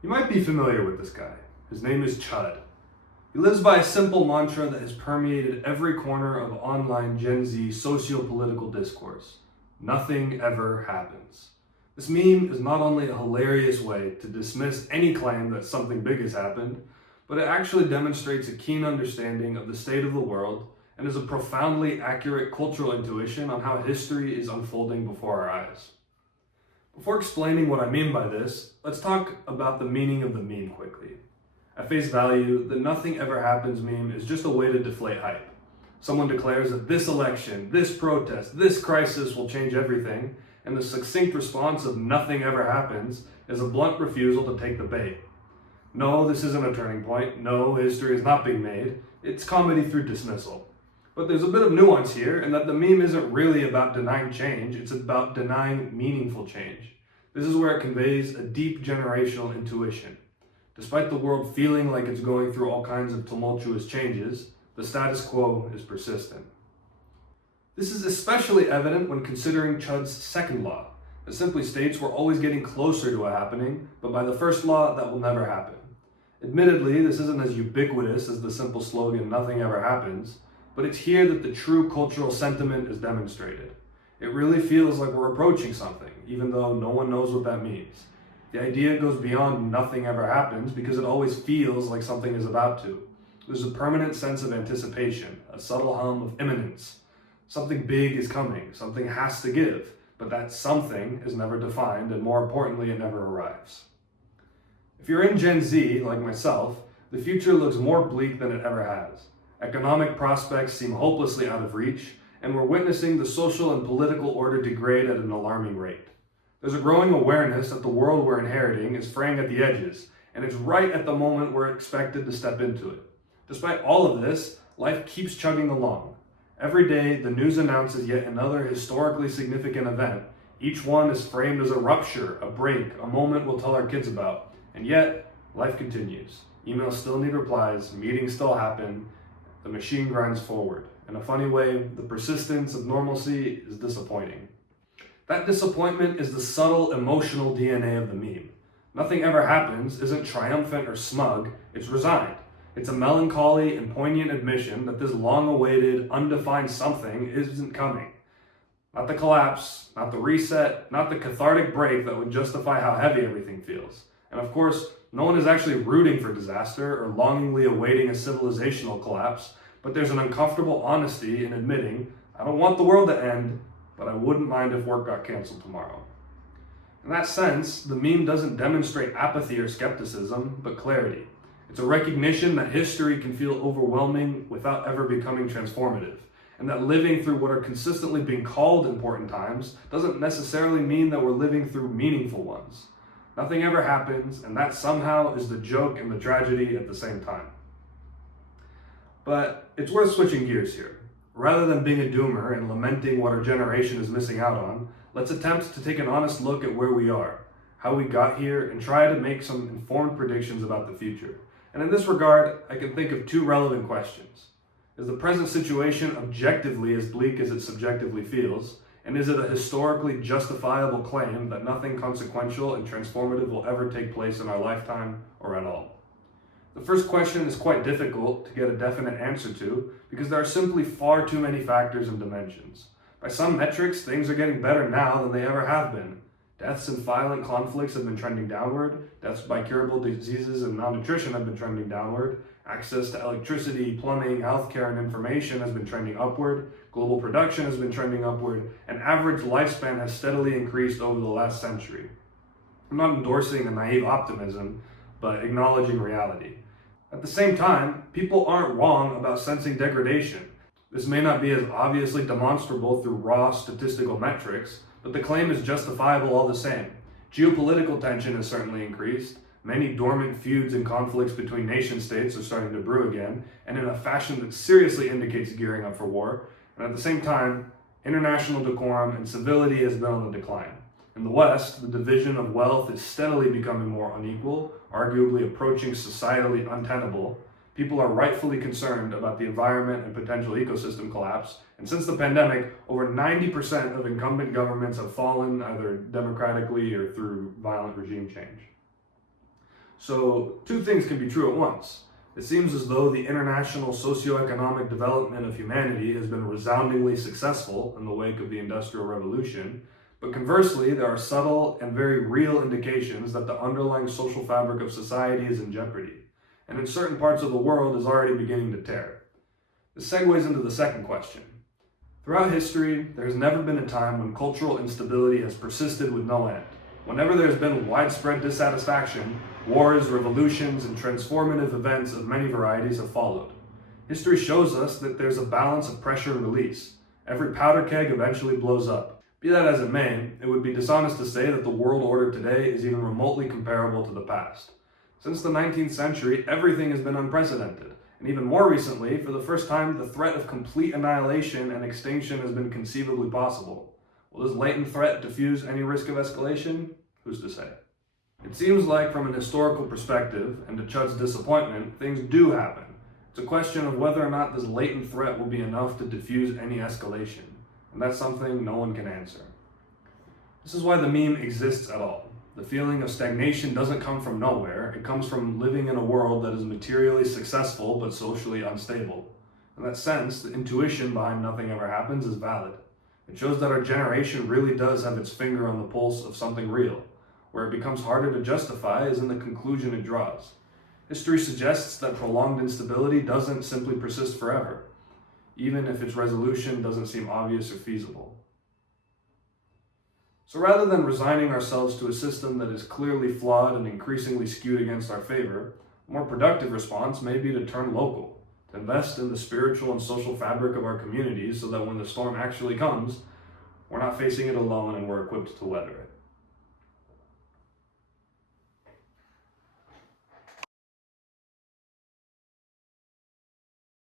You might be familiar with this guy. His name is Chud. He lives by a simple mantra that has permeated every corner of online Gen Z socio-political discourse. Nothing ever happens. This meme is not only a hilarious way to dismiss any claim that something big has happened, but it actually demonstrates a keen understanding of the state of the world and is a profoundly accurate cultural intuition on how history is unfolding before our eyes. Before explaining what I mean by this, let's talk about the meaning of the meme quickly. At face value, the nothing ever happens meme is just a way to deflate hype. Someone declares that this election, this protest, this crisis will change everything, and the succinct response of nothing ever happens is a blunt refusal to take the bait. No, this isn't a turning point. No, history is not being made. It's comedy through dismissal. But there's a bit of nuance here in that the meme isn't really about denying change, it's about denying meaningful change. This is where it conveys a deep generational intuition. Despite the world feeling like it's going through all kinds of tumultuous changes, the status quo is persistent. This is especially evident when considering Chud's second law. It simply states we're always getting closer to a happening, but by the first law, that will never happen. Admittedly, this isn't as ubiquitous as the simple slogan, nothing ever happens, but it's here that the true cultural sentiment is demonstrated. It really feels like we're approaching something, even though no one knows what that means. The idea goes beyond nothing ever happens because it always feels like something is about to. There's a permanent sense of anticipation, a subtle hum of imminence. Something big is coming, something has to give, but that something is never defined, and more importantly, it never arrives. If you're in Gen Z, like myself, the future looks more bleak than it ever has. Economic prospects seem hopelessly out of reach, and we're witnessing the social and political order degrade at an alarming rate. There's a growing awareness that the world we're inheriting is fraying at the edges, and it's right at the moment we're expected to step into it. Despite all of this, life keeps chugging along. Every day, the news announces yet another historically significant event. Each one is framed as a rupture, a break, a moment we'll tell our kids about. And yet, life continues. Emails still need replies, meetings still happen, the machine grinds forward. In a funny way, the persistence of normalcy is disappointing. That disappointment is the subtle emotional DNA of the meme. Nothing ever happens isn't triumphant or smug, it's resigned. It's a melancholy and poignant admission that this long-awaited, undefined something isn't coming. Not the collapse, not the reset, not the cathartic break that would justify how heavy everything feels. And of course, no one is actually rooting for disaster or longingly awaiting a civilizational collapse, but there's an uncomfortable honesty in admitting, I don't want the world to end, but I wouldn't mind if work got canceled tomorrow. In that sense, the meme doesn't demonstrate apathy or skepticism, but clarity. It's a recognition that history can feel overwhelming without ever becoming transformative, and that living through what are consistently being called important times doesn't necessarily mean that we're living through meaningful ones. Nothing ever happens, and that somehow is the joke and the tragedy at the same time. But it's worth switching gears here. Rather than being a doomer and lamenting what our generation is missing out on, let's attempt to take an honest look at where we are, how we got here, and try to make some informed predictions about the future. And in this regard, I can think of two relevant questions. Is the present situation objectively as bleak as it subjectively feels? And is it a historically justifiable claim that nothing consequential and transformative will ever take place in our lifetime or at all? The first question is quite difficult to get a definite answer to because there are simply far too many factors and dimensions. By some metrics, things are getting better now than they ever have been. Deaths and violent conflicts have been trending downward. Deaths by curable diseases and malnutrition have been trending downward. Access to electricity, plumbing, healthcare, and information has been trending upward. Global production has been trending upward. And average lifespan has steadily increased over the last century. I'm not endorsing a naive optimism, but acknowledging reality. At the same time, people aren't wrong about sensing degradation. This may not be as obviously demonstrable through raw statistical metrics, but the claim is justifiable all the same. Geopolitical tension has certainly increased. Many dormant feuds and conflicts between nation states are starting to brew again, and in a fashion that seriously indicates gearing up for war. And at the same time, international decorum and civility has been on the decline. In the West, the division of wealth is steadily becoming more unequal, arguably approaching societally untenable. People are rightfully concerned about the environment and potential ecosystem collapse, and since the pandemic, over 90% of incumbent governments have fallen either democratically or through violent regime change. So, two things can be true at once. It seems as though the international socioeconomic development of humanity has been resoundingly successful in the wake of the Industrial Revolution, but conversely, there are subtle and very real indications that the underlying social fabric of society is in jeopardy, and in certain parts of the world is already beginning to tear. This segues into the second question. Throughout history, there has never been a time when cultural instability has persisted with no end. Whenever there has been widespread dissatisfaction, wars, revolutions, and transformative events of many varieties have followed. History shows us that there's a balance of pressure and release. Every powder keg eventually blows up. Be that as it may, it would be dishonest to say that the world order today is even remotely comparable to the past. Since the 19th century, everything has been unprecedented, and even more recently, for the first time, the threat of complete annihilation and extinction has been conceivably possible. Will this latent threat diffuse any risk of escalation? Who's to say? It seems like, from an historical perspective, and to Chud's disappointment, things do happen. It's a question of whether or not this latent threat will be enough to diffuse any escalation, and that's something no one can answer. This is why the meme exists at all. The feeling of stagnation doesn't come from nowhere, it comes from living in a world that is materially successful but socially unstable. In that sense, the intuition behind nothing ever happens is valid. It shows that our generation really does have its finger on the pulse of something real. Where it becomes harder to justify is in the conclusion it draws. History suggests that prolonged instability doesn't simply persist forever, even if its resolution doesn't seem obvious or feasible. So rather than resigning ourselves to a system that is clearly flawed and increasingly skewed against our favor, a more productive response may be to turn local, to invest in the spiritual and social fabric of our communities so that when the storm actually comes, we're not facing it alone and we're equipped to weather it.